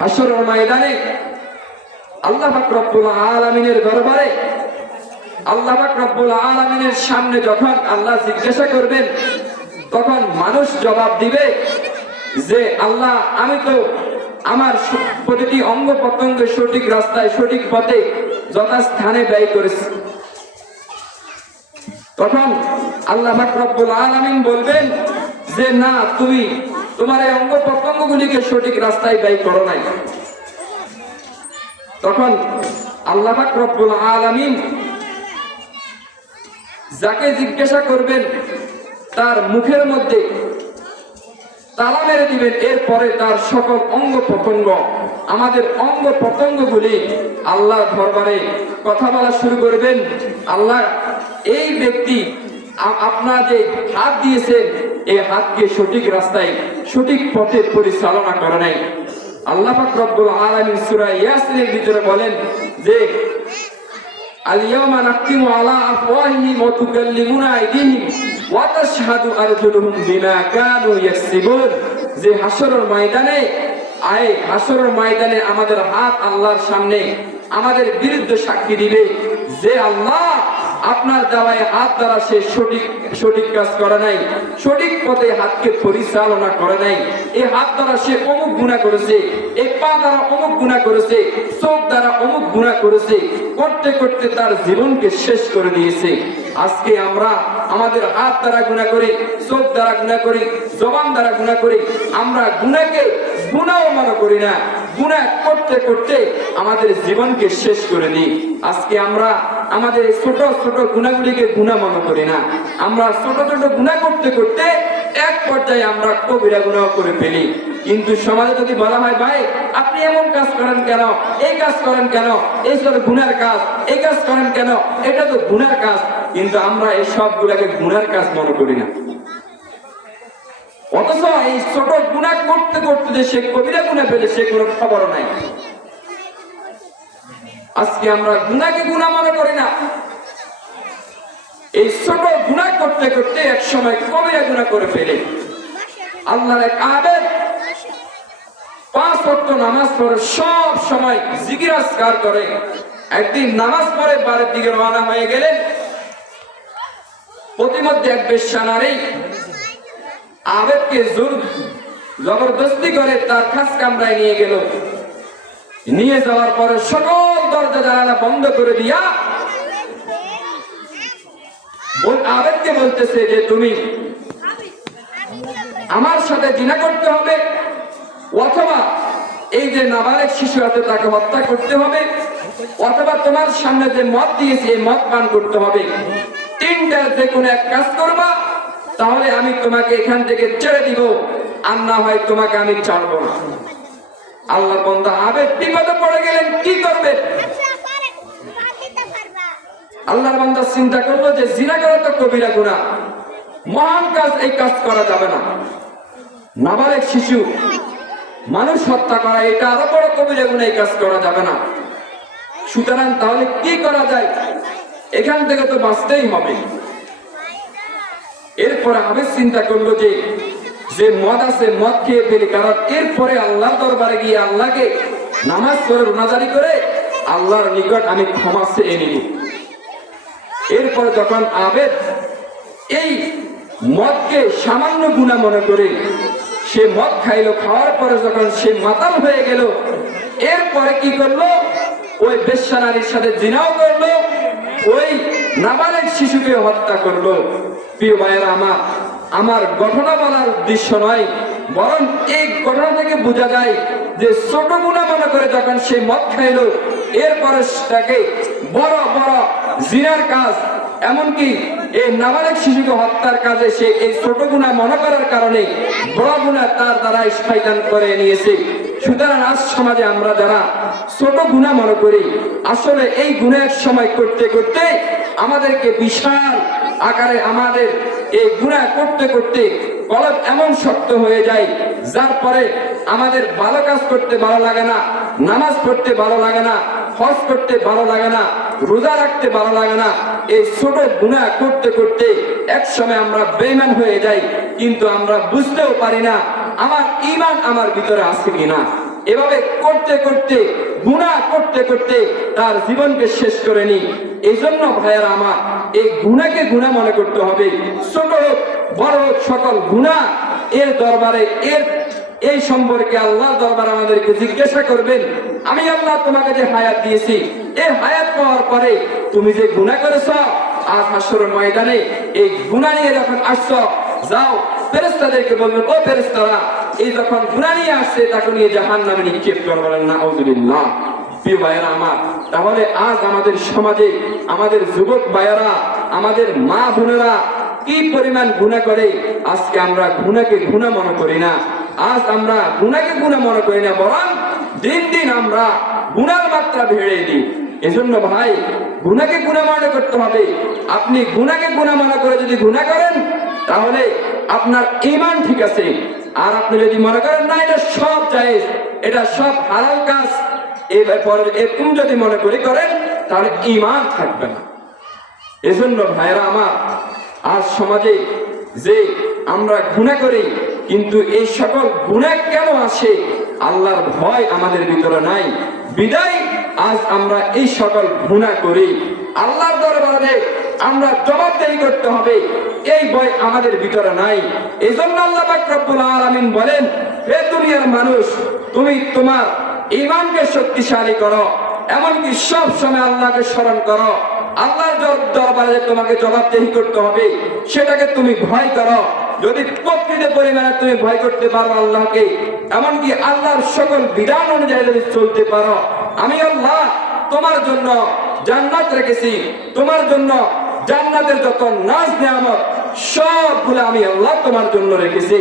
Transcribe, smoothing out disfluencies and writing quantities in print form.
হাশরের ময়দানে আল্লাহ পাক রব্বুল আলামিনের দরবারে আল্লাহ পাক রব্বুল আলামিনের সামনে যখন আল্লাহ জিজ্ঞাসা করবেন, তখন মানুষ জবাব দিবে যে আল্লাহ, আমি তো আমার প্রতিটি অঙ্গ প্রত্যঙ্গ সঠিক রাস্তায় সঠিক পথে যথাস্থানে ব্যয় করেছি। তখন আল্লাহ পাক রব্বুল আলামিন বলবেন যে না, তুমি তোমার এই অঙ্গ প্রত্যঙ্গগুলিকে সঠিক রাস্তায় ব্যয় করো নাই। তখন আল্লাহ পাক রব্বুল আলামিন যাকে জিজ্ঞাসা করবেন তার মুখের মধ্যে তালা মেরে দিবেন। এরপরে তার সকল অঙ্গ প্রত্যঙ্গ, আমাদের অঙ্গ প্রত্যঙ্গগুলি আল্লাহর দরবারে কথা বলা শুরু করবেন। আল্লাহ, এই ব্যক্তি আপনার যে হাত দিয়েছেন, এই হাতকে সঠিক রাস্তায় সঠিক পথে পরিচালনা করে নাই। আল্লাহ পাক রব্বুল আলামিন সূরা ইয়াসিনের ভিতরে বলেন যে আল-ইয়াওমা নাখতিমু আলা আফওয়াহিহিম ওয়া তুকাল্লিমুনা আইদিহিম ওয়া তাশহাদু আরজুলুহুম বিমা কানু ইয়াকসিবুন। যে হাশরের ময়দানে আমাদের হাত আল্লাহর সামনে আমাদের বিরুদ্ধে সাক্ষী দিবে যে আল্লাহ, আপনার দেওয়ায় হাত দ্বারা সে সঠিক কাজ করে নাই, সঠিক পথে হাতকে পরিচালনা করে নাই। এই হাত দ্বারা সে অমুক গুনাহ করেছে, এই পা দ্বারা অমুক গুনাহ করেছে, চোখ দ্বারা অমুক গুনাহ করেছে, করতে করতে তার জীবনকে শেষ করে দিয়েছে। আজকে আমরা আমাদের হাত দ্বারা গুনাহ করি, চোখ দ্বারা গুনাহ করি, জবান দ্বারা গুনাহ করি। আমরা গুনাহকে গুনাহও মনে করি না, গুনাহ করতে করতে আমাদের জীবনকে শেষ করে দিই। আজকে আমরা আমাদের ছোট ছোট গুনাহগুলিকে গুনাহ মনে করি না, আমরা ছোট ছোট গুনাহ করতে করতে এক পর্যায়ে আমরা কবিরা গুনাহ করে ফেলি। কিন্তু সমাজে যদি বলা হয়, ভাই আপনি এমন কাজ করেন কেন, এই কাজ করেন কেন, এই সব গুনার কাজ, এই কাজ করেন কেন, এটা তো গুনার কাজ, কিন্তু আমরা এই সবগুলোকে গুনার কাজ মনে করি না। অথচ এই ছোট গুনাহ করতে করতে যে সে কবিরা গুনাহ ফেলে, সে কোনো খবর নাই। আজকে আমরা গুনাহকে গুনাহ মনে করি না, এই ছোট গুনাহ করতে করতে এক সময় কবিরা গুনাহ করে ফেলে। আল্লাহর এক আবেদ 5 ওয়াক্ত নামাজ পড়ে সব সময় জিকির আজকার করে। একদিন নামাজ পড়ে বাড়ির দিকে রওনা হয়ে গেলেন, প্রতিমধ্যে এক বেশ্যা নারী আবেদকে জবরদস্তি করে তার খাস কামরায় নিয়ে গেল। নিয়ে যাওয়ার পরে সকল দরজা জানালা বন্ধ করে দিয়া আবেদকে বলতেছে যে তুমি আমার সাথে জিনা করতে হবে, অথবা এই যে নাবালেগ শিশু আছে তাকে হত্যা করতে হবে, অথবা তোমার সামনে যে মদ দিয়েছি এই মদ পান করতে হবে। তিনটার যে কোনো এক কাজ করবা, তাহলে আমি তোমাকে এখান থেকে ছেড়ে দিব, আর না হয় তোমাকে আমি ছাড়বো না। আল্লাহর বান্দা আবেদ বিপদে পড়ে গেলেন, কি করবে? আল্লাহর বান্দা চিন্তা করলো যে জিনা করা তো কবিরা গুনাহ, মহান কাজ, এই কাজ করা যাবে না। নাবালেগ শিশু মানুষ হত্যা করা, এটা আরো বড় কবিরা গুনাহ, এই কাজ করা যাবে না। সুতরাং তাহলে কি করা যায়? এখান থেকে তো বাঁচতেই হবে। এরপরে আবেদ চিন্তা করলো যে মদ আছে, মদ খেয়ে ফেলি, কারণ এরপরে আল্লাহর দরবারে গিয়ে আল্লাহকে নামাজ পড়ে রোনাজারি করে আল্লাহর নিকট আমি ক্ষমা চেয়ে নিব। এরপরে যখন আবেদ এই মদকে সামান্য গুনাহ মনে করে সে মদ খাইলো, খাওয়ার পরে যখন সে মাতাল হয়ে গেল, এরপরে কি করলো? ওই বেশ্যা নারীর সাথে জিনাও করলো, ওই নাবালেগ শিশুকে হত্যা করলো। প্রিয় ভাইয়েরা, আমার ঘটনা বলার উদ্দেশ্য নয়, বরং এই ঘটনা থেকে বোঝা যায় যে ছোট গুনাহ মনে করে যখন সে মদ খাইলো, এরপরে তাকে বড় বড় জিনার কাজ, এমনকি এই নাবালেগ শিশুকে হত্যার কাজে সে এই ছোট গুনাহ মনে করার কারণে বড় গুনাহ তার দ্বারা শয়তান করে নিয়েছে। সুতরাং আজ সমাজে আমরা যারা ছোট গুনাহ মনে করি, আসলে এই গুনাহ এক সময় করতে করতে আমাদেরকে বিশাল আকারে আমাদের এই গুনাহ করতে করতে কলব এমন শক্ত হয়ে যায়, যার পরে আমাদের ভালো কাজ করতে ভালো লাগে না, নামাজ পড়তে ভালো লাগে না, হজ করতে ভালো লাগে না, রোজা রাখতে ভালো লাগে না। এই ছোট গুনাহ করতে করতে এক সময় আমরা বেঈমান হয়ে যাই, কিন্তু আমরা বুঝতেও পারি না আমার ঈমান আমার ভিতরে আছে কিনা। এভাবে করতে করতে গুনাহ করতে করতে তার জীবনকে শেষ করে নি। এই জন্য ভাইয়েরা আমার, এই গুনাহকে গুনাহ মনে করতে হবে। ছোট হোক বড় হোক, সকল গুনাহ এর দরবারে এই সম্পর্কে আল্লাহর দরবারে আমাদেরকে জিজ্ঞাসা করবেন, আমি আল্লাহ তোমাকে যে হায়াত দিয়েছি, এই হায়াত পাওয়ার পরে তুমি যে গুনাহ করেছো, আজ হাসরের ময়দানে এই গুনাহ নিয়ে যখন আসছো, যাও ফেরেশতাদেরকে বলবেন, ও ফেরেশতারা, এই যখন গুনাহ নিয়ে আসছে তাকে নিয়ে জাহান্নামে নিক্ষেপ করবেন। নাউযুবিল্লাহ। প্রিয় ভাইয়েরা আমার, তাহলে আজ আমাদের সমাজে আমাদের যুবক ভাইয়েরা, আমাদের মা বোনেরা কি পরিমাণ গুনাহ করে। আজকে আমরা গুনাহকে গুনাহ মনে করি না। আজ আমরা গুনাহকে গুনাহ মনে করি না, বরং দিন দিন আমরা গুনার মাত্রা বেড়ে দিই। এজন্য ভাই, গুনাহকে গুনাহ মনে করতে হবে। আপনি গুনাহকে গুনাহ মনে করে যদি গুনাহ করেন, তাহলে আপনার ঈমান ঠিক আছে। আর আপনি যদি মনে করেন না এটা সব জায়েজ, এটা সব হালাল কাজ, এরকম যদি মনে করেন, তাহলে ঈমান থাকবে না। এজন্য ভাইরা আমার, আজ সমাজে যে আমরা গুনাহ করি, কিন্তু এই সকল গুনাহ কেন আসে? আল্লাহর ভয় আমাদের ভিতরে নাই, বিদায় আজ আমরা এই সকল গুনাহ করি। আল্লাহর দরবারে আমরা জবাবদেহি করতে হবে, এই ভয় আমাদের ভিতরে নাই। এই জন্য আল্লাহ পাক রব্বুল আলামিন বলেন, হে দুনিয়ার মানুষ, তুমি তোমার ঈমানকে শক্তিশালী করো, এমনকি সব সময় আল্লাহকে স্মরণ করো। আল্লাহর দরবারে তোমাকে জবাবদেহি করতে হবে, সেটাকে তুমি ভয় করো। যদি প্রকৃত পরিমাণে তুমি ভয় করতে পারো আল্লাহকে, এমনকি আল্লাহর সকল বিধান অনুযায়ী যদি চলতে পারো, আমি আল্লাহ তোমার জন্য জান্নাত রেখেছি, তোমার জন্য জান্নাতের যত নাজ নেয়ামত সবগুলো আমি আল্লাহ তোমার জন্য রেখেছি।